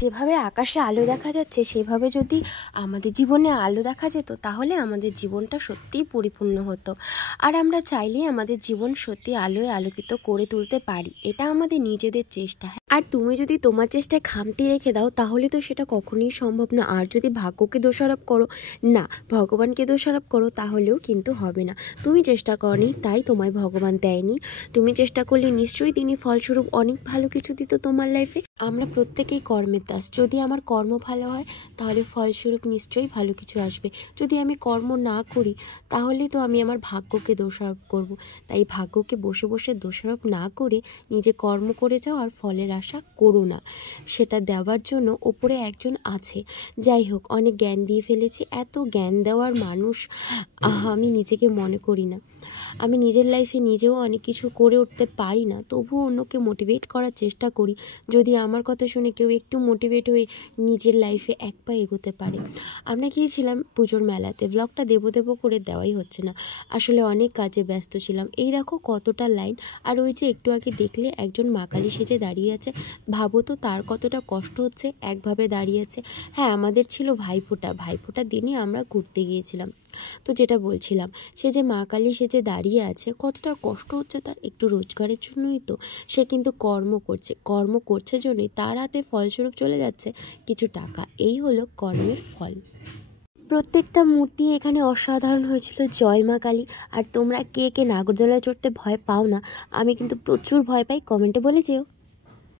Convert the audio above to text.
যেভাবে আকাশে আলো দেখা যাচ্ছে সেভাবে যদি আমাদের জীবনে আলো দেখা যেত তাহলে আমাদের জীবনটা সত্যিই পরিপূর্ণ হতো। আর আমরা চাইলেই আমাদের জীবন সত্যি আলোয় আলোকিত করে তুলতে পারি, এটা আমাদের নিজেদের চেষ্টা। আর তুমি যদি তোমার চেষ্টায় খামতি রেখে দাও তাহলে তো সেটা কখনোই সম্ভব না। আর যদি ভাগ্যকে দোষারোপ করো, না ভগবানকে দোষারোপ করো, তাহলেও কিন্তু হবে না। তুমি চেষ্টা করনি তাই তোমায় ভগবান দেয়নি, তুমি চেষ্টা করলে নিশ্চয়ই তিনি ফলস্বরূপ অনেক ভালো কিছু দিত তোমার লাইফে। আমরা প্রত্যেকেই কর্মের দাস। যদি আমার কর্ম ভালো হয় তাহলে ফলস্বরূপ নিশ্চয়ই ভালো কিছু আসবে। যদি আমি কর্ম না করি তাহলে তো আমি আমার ভাগ্যকে দোষারোপ করব। তাই ভাগ্যকে বসে বসে দোষারোপ না করে নিজে কর্ম করে যাও আর ফলের আশা করো না। সেটা দেওয়ার জন্য ওপরে একজন আছে। যাই হোক, অনেক জ্ঞান দিয়ে ফেলেছি, এত জ্ঞান দেওয়ার মানুষ আমি নিজেকে মনে করি না। আমি নিজের লাইফে নিজেও অনেক কিছু করে উঠতে পারি না, তবুও অন্যকে মোটিভেট করার চেষ্টা করি, যদি আমার কথা শুনে কেউ একটু মোটিভেট হয়ে নিজের লাইফে এক পা এগোতে পারে। আমরা গিয়েছিলাম পুজোর মেলাতে, ব্লগটা দেবো করে দেওয়াই হচ্ছে না, আসলে অনেক কাজে ব্যস্ত ছিলাম। এই দেখো কতটা লাইন, আর ওই যে একটু আগে দেখলে একজন মা কালী সেজে দাঁড়িয়ে আছে, ভাবো তো তার কতটা কষ্ট হচ্ছে, একভাবে দাঁড়িয়ে আছে। হ্যাঁ, আমাদের ছিল ভাইফোঁটার দিনই আমরা ঘুরতে গিয়েছিলাম। তো যেটা বলছিলাম, সে যে মা কালী সেজে দাঁড়িয়ে আছে, কতটা কষ্ট হচ্ছে তার, একটু রোজগারের জন্যই তো। সে কিন্তু কর্ম করছে জন্যই তার হাতে ফলস্বরূপ চলে যাচ্ছে কিছু টাকা। এই হলো কর্মের ফল। প্রত্যেকটা মূর্তি এখানে অসাধারণ হয়েছিল। জয় মা কালী। আর তোমরা কে কে নাগরদোলায় চড়তে ভয় পাও না? আমি কিন্তু প্রচুর ভয় পাই, কমেন্টে বলে যেও।